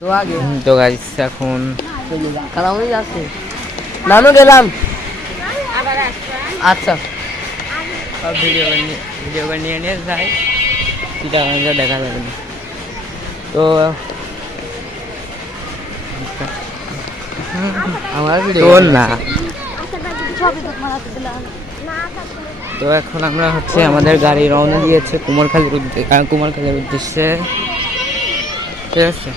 তো গাইস এখন নানু গেলাম। আচ্ছা ভিডিও বানিয়ে নিয়ে যাই, চিটাগাঙ্গা দেখা যাবে না। তো আমার ভিডিও না, তো এখন আমরা হচ্ছে আমাদের গাড়ি রওনা দিয়েছে কুমারখালীর উদ্দেশ্যে। ঠিক আছে,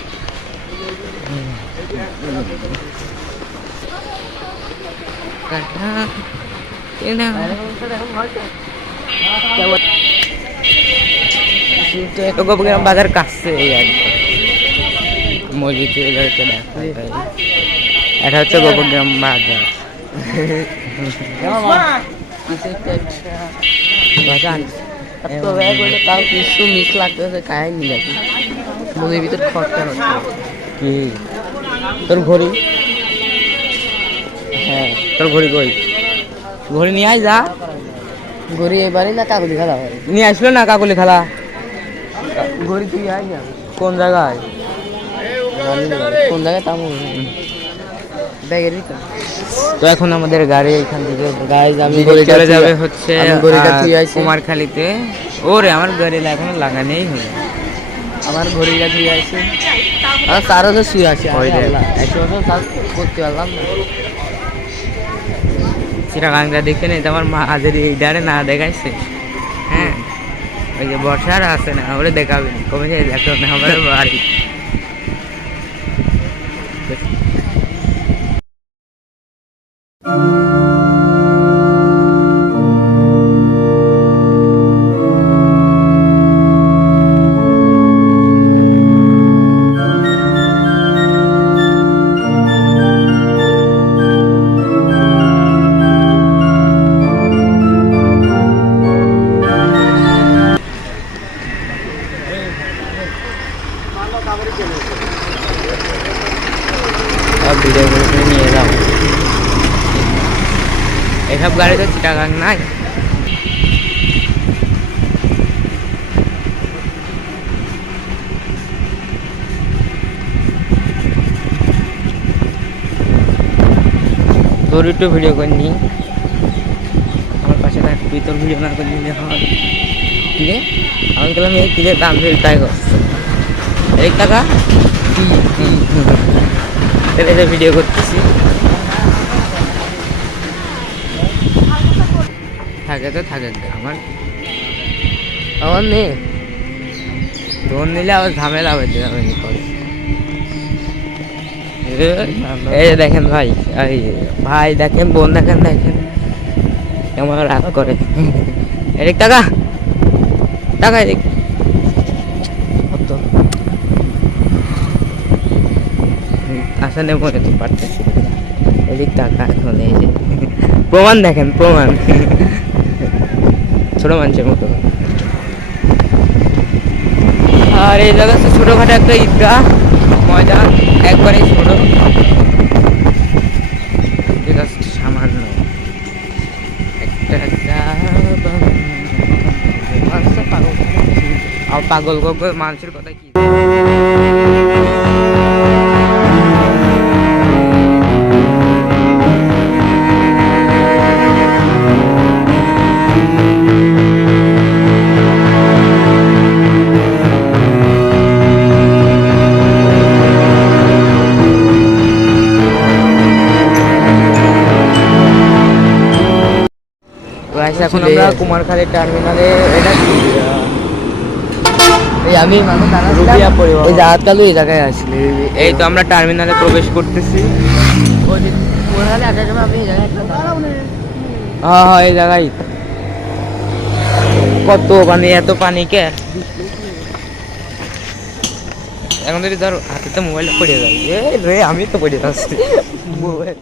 গোপগ্রাম বাজার কাছে এই আর মসজিদ এটা হচ্ছে গোপগ্রাম বাজার। তাও কিছু মিক্স লাগতেছে, খায় নি নাকি মনের ভিতর খরচা হচ্ছে। কি তোর ঘড়ি? হ্যাঁ, তোর ঘড়ি কই? ঘড়ি নিয়ে আয় যা। ঘড়ি এবারে না কাগজি খেলা হয়? নিয়ে আসলো না কাকলি খেলা? ঘড়ি তুই আয় না কোন জায়গায়? কোন জায়গায় তাম ব্যাগের ভিতর। তো এখন আমাদের গাড়ি এখান থেকে আমি চলে যাবে হচ্ছে কুমারখালী। কুমারখালীতে। ওরে আমার গাড়ি এখনো লাগানেই হলো। আমার ঘড়িটা দিয়ে আছে, আর তারও তো শুয়ে আছে। একশো বছর কাজ করতে পারলাম না। চিটাগাঙ্গা দেখে নেই তো আমার মাঝের এই ডারে না দেখাইছে। হ্যাঁ, ওই যে বর্ষার আছে না, ওরে দেখাবে কমে যায়, দেখো না আমার বাড়ি। ভিডিও করে নিয়ে যাও, এসব গাড়ি তো চিটাগাং নাই। তোর একটু ভিডিও করে নি, আমার পাশে থাকবি, তোর ভিডিও না করে নিলে হয়। কিরে আমি গেলাম এই কিরে দাম ধরে তাই করছে এক টাকা ভিডিও করতেছি। থাকে তো থাকে, আমার নেই, লোন নিলে আবার ঝামেলা হয়েছে করে। এই যে দেখেন ভাই, ভাই দেখেন, বোন দেখেন কেমন রাগ করে। এদিক টাকা এদিক আসলে মনে তো পারতেছি, এদিক টাকা এখন এই যে প্রমাণ দেখেন, প্রমাণ ছোট মানুষের মতো। আর এই জায়গা ছোটখাটো একটা ঈদগাহ ময়দান, একবারেই ছোট, সামান্য একটা পাগল মানুষের কথা কি। এখন আমরা কুমারখালী টার্মিনালে, এটা আমি এই জাহাজকালু এই জায়গায় আসলে, এই তো আমরা টার্মিনালে প্রবেশ করতেছি। হ্যাঁ এই জায়গায় কত পানি, এত পানি কে এখন যদি ধর হাতে তো মোবাইলটা পড়ে যাবে। আমি তো পড়ে যাচ্ছি মোবাইল।